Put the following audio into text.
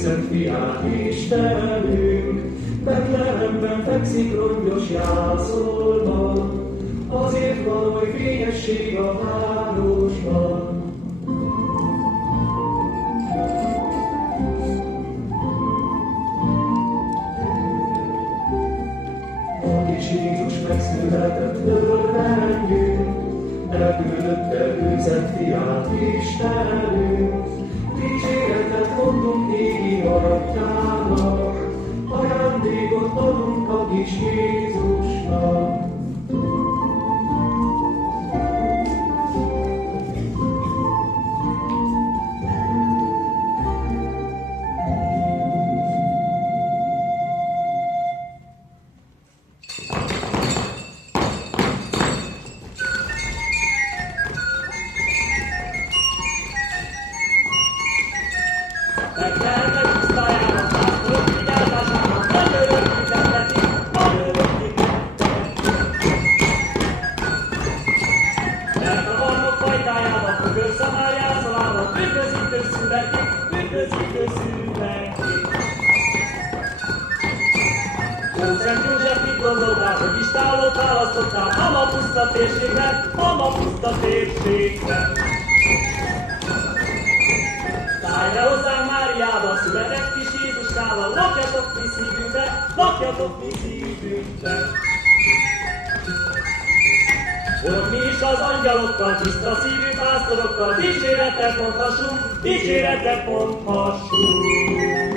Szent fiát Istenünk, Betlehemben fekszik rongyos jászolban, azért van oly fényesség a városban. A kis Jézus megszületett, örvenjünk, elküldötte ő Szent fiát Istenünk. Dicséretet mondunk égi atyának, ajándékot adunk a kis Jézusnak. Szállj le hozzánk Máriába, született kis Jézuskával, lakjatok mi szívünkbe, lakjatok mi szívünkbe. Hogy mi is az angyalokkal, tiszta szívű pásztorokkal, dicséretet mondhassunk, dicséretet mondhassunk.